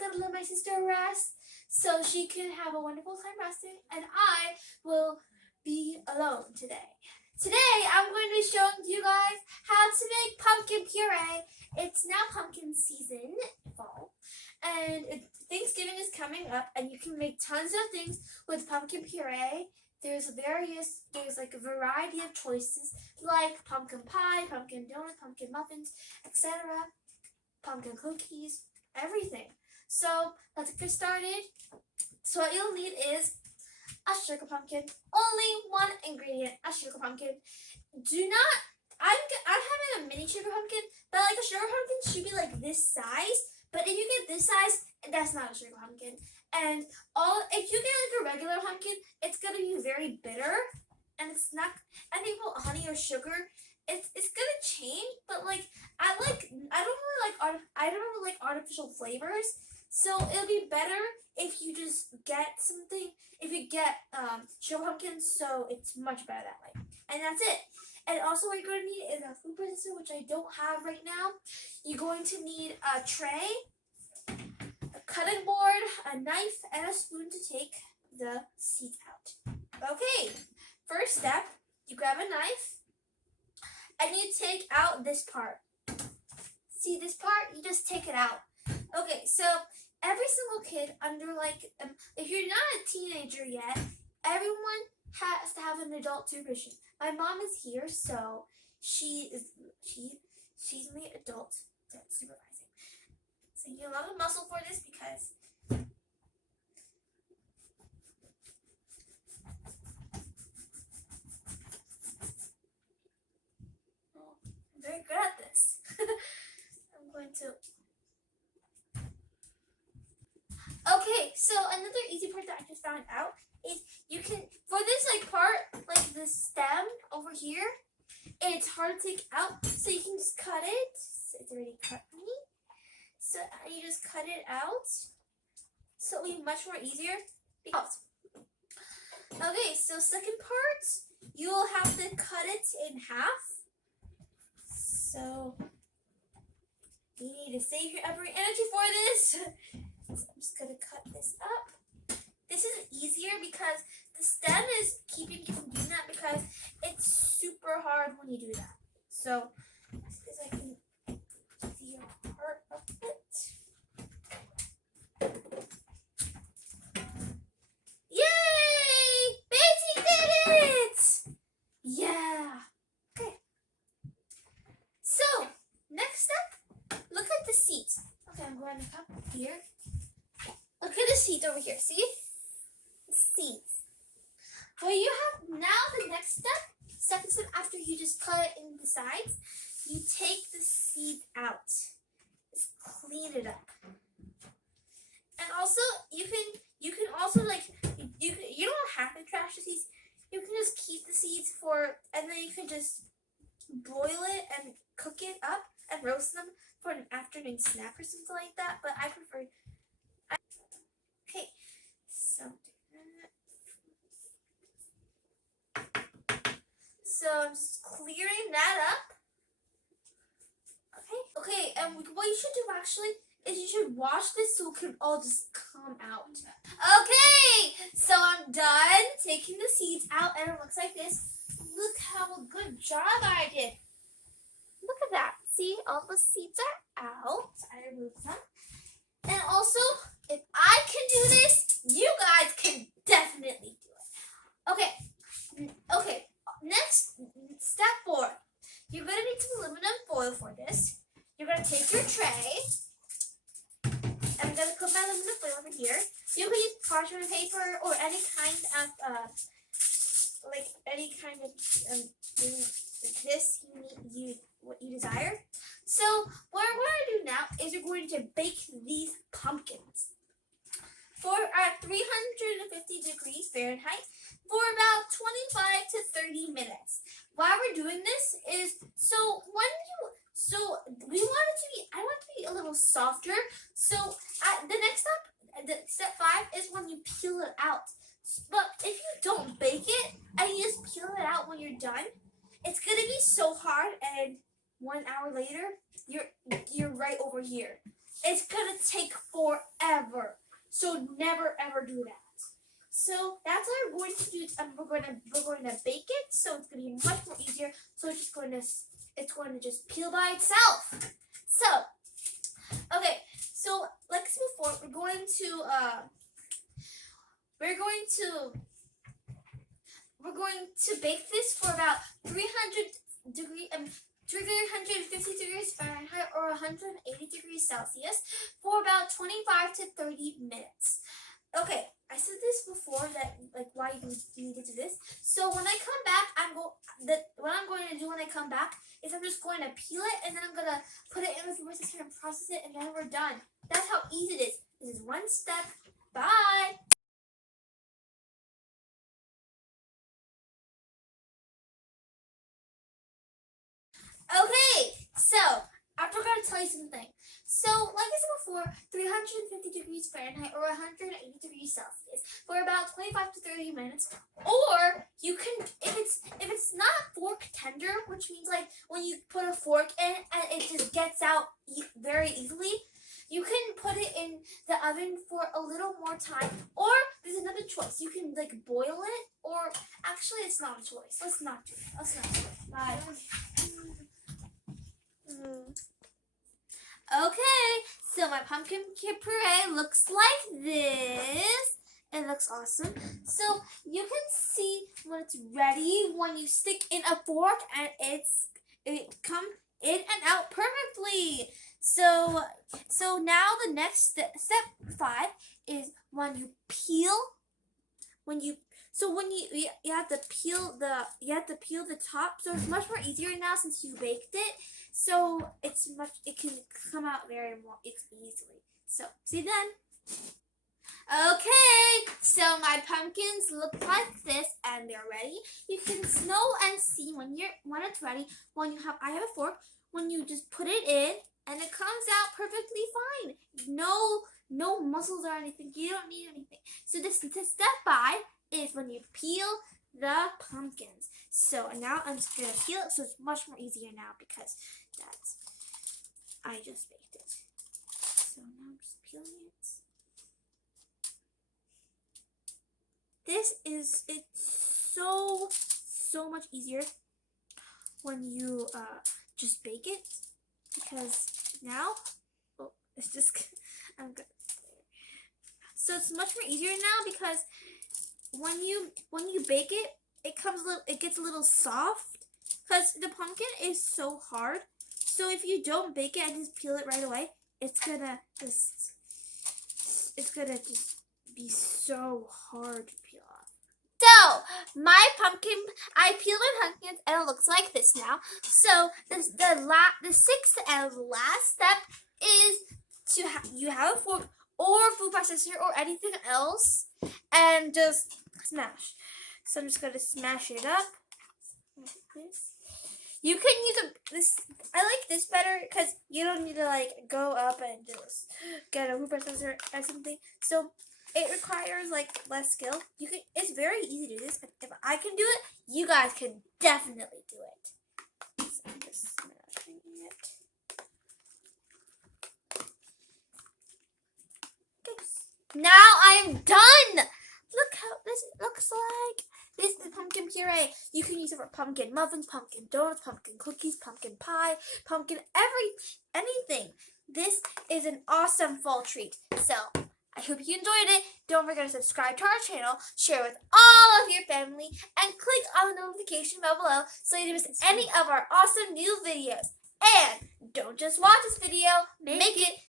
going to let my sister rest so she can have a wonderful time resting, and I will be alone today. Today, I'm going to be showing you guys how to make pumpkin puree. It's now pumpkin season, fall, and Thanksgiving is coming up, and you can make tons of things with pumpkin puree. There's like a variety of choices, like pumpkin pie, pumpkin donuts, pumpkin muffins, etc., pumpkin cookies, everything. So let's get started. So what you'll need is a sugar pumpkin. Only one ingredient, a sugar pumpkin. I'm having a mini sugar pumpkin, but like a sugar pumpkin should be like this size. But if you get this size, that's not a sugar pumpkin. And if you get like a regular pumpkin, it's gonna be very bitter, and it's not. I think about honey or sugar, it's gonna change. But like I don't really like artificial flavors. So it'll be better if you just get something. If you get sugar pumpkin, so it's much better that way. And that's it. And also what you're going to need is a food processor, which I don't have right now. You're going to need a tray, a cutting board, a knife, and a spoon to take the seeds out. Okay, first step, you grab a knife and you take out this part. See this part? You just take it out. Okay, so every single kid under if you're not a teenager yet, everyone has to have an adult supervision. My mom is here, so she's my adult that's supervising. So you need a lot of muscle for this because I'm very good at this. I'm going to. Okay, so another easy part that I just found out is you can, for this part, like the stem over here, it's hard to take out, so you can just cut it. It's already cut for me. So you just cut it out, so it'll be much more easier. Okay, so second part, you will have to cut it in half. So you need to save your every energy for this. So I'm just going to cut this up. This is easier because the stem is keeping you from doing that because it's super hard when you do that. So this is like an easier part of it. Yay! Betty did it! Yeah. Okay. So next step, look at the seeds. Okay, I'm going to come here. Look at the seeds over here. See? Seeds. Well, you have now the next step. Second step after you just cut it in the sides, you take the seed out. Just clean it up. And also, you can also you don't have to trash the seeds. You can just keep the seeds and then you can just broil it and cook it up and roast them for an afternoon snack or something like that. But I prefer. Okay, so I'm just clearing that up. Okay, and what you should do actually is you should wash this so it can all just come out. Okay, so I'm done taking the seeds out, and it looks like this. Look how good job I did. Look at that. See, all the seeds are out. I removed them. And also, if I can do this, you guys can definitely do it. Okay. Next, step 4. You're going to need some aluminum foil for this. You're going to take your tray. I'm going to put my aluminum foil over here. You can use parchment paper or any kind of thing like this what you desire. So what we're going to do now is we're going to bake these pumpkins for 350 degrees Fahrenheit for about 25 to 30 minutes. Why we're doing this is I want it to be a little softer. So the next step, step 5 is when you peel it out. But if you don't bake it and you just peel it out when you're done, it's gonna be so hard and 1 hour later, you're right over here. It's gonna take forever. So never ever do that. So that's what we're going to do. We're going to bake it, so it's going to be much more easier. So it's going to just peel by itself. So okay, so like I said before, we're going to bake this for about 350 degrees Fahrenheit or 180 degrees Celsius for about 25 to 30 minutes. Okay, I said this before that like why you need to do this. So when I come back, what I'm going to do when I come back is I'm just going to peel it and then I'm gonna put it in the food processor and process it and then we're done. That's how easy it is. This is one step. Bye. Okay, so I forgot to tell you something. So, like I said before, 350 degrees Fahrenheit or 180 degrees Celsius for about 25 to 30 minutes. Or you can, if it's not fork tender, which means like when you put a fork in and it just gets out very easily, you can put it in the oven for a little more time. Or there's another choice. You can like boil it, or actually it's not a choice. Let's not do it. Bye. Okay, so my pumpkin puree looks like this. It looks awesome. So you can see when it's ready when you stick in a fork and it comes in and out perfectly. So now the next step 5 is when you peel. You have to peel the top. So it's much more easier now since you baked it. So it can come out very more easily. So see then. Okay, so my pumpkins look like this and they're ready. You can smell and see when it's ready. I have a fork. When you just put it in and it comes out perfectly fine. No muscles or anything. You don't need anything. So this step 5 is when you peel the pumpkins. So now I'm just gonna peel it, so it's much more easier now because I just baked it. So now I'm just peeling it. It's so much easier when you just bake it because now it's just I'm good. So it's much more easier now because when you bake it, it gets a little soft because the pumpkin is so hard. So if you don't bake it and just peel it right away, it's gonna just be so hard to peel off. So I peeled my pumpkins and it looks like this now. So the 6th and last step is you have a fork or food processor or anything else and just smash. So I'm just gonna smash it up like this. You can use this. I like this better because you don't need to like go up and just get a food processor or something. So it requires like less skill. It's very easy to do this. If I can do it, you guys can definitely do it. So I'm just smashing it. Okay. Now I'm done. Look how this looks like. This is pumpkin puree. You can use it for pumpkin muffins, pumpkin donuts, pumpkin cookies, pumpkin pie, pumpkin anything. This is an awesome fall treat. So I hope you enjoyed it. Don't forget to subscribe to our channel, share with all of your family, and click on the notification bell below so you don't miss any of our awesome new videos. And don't just watch this video, make it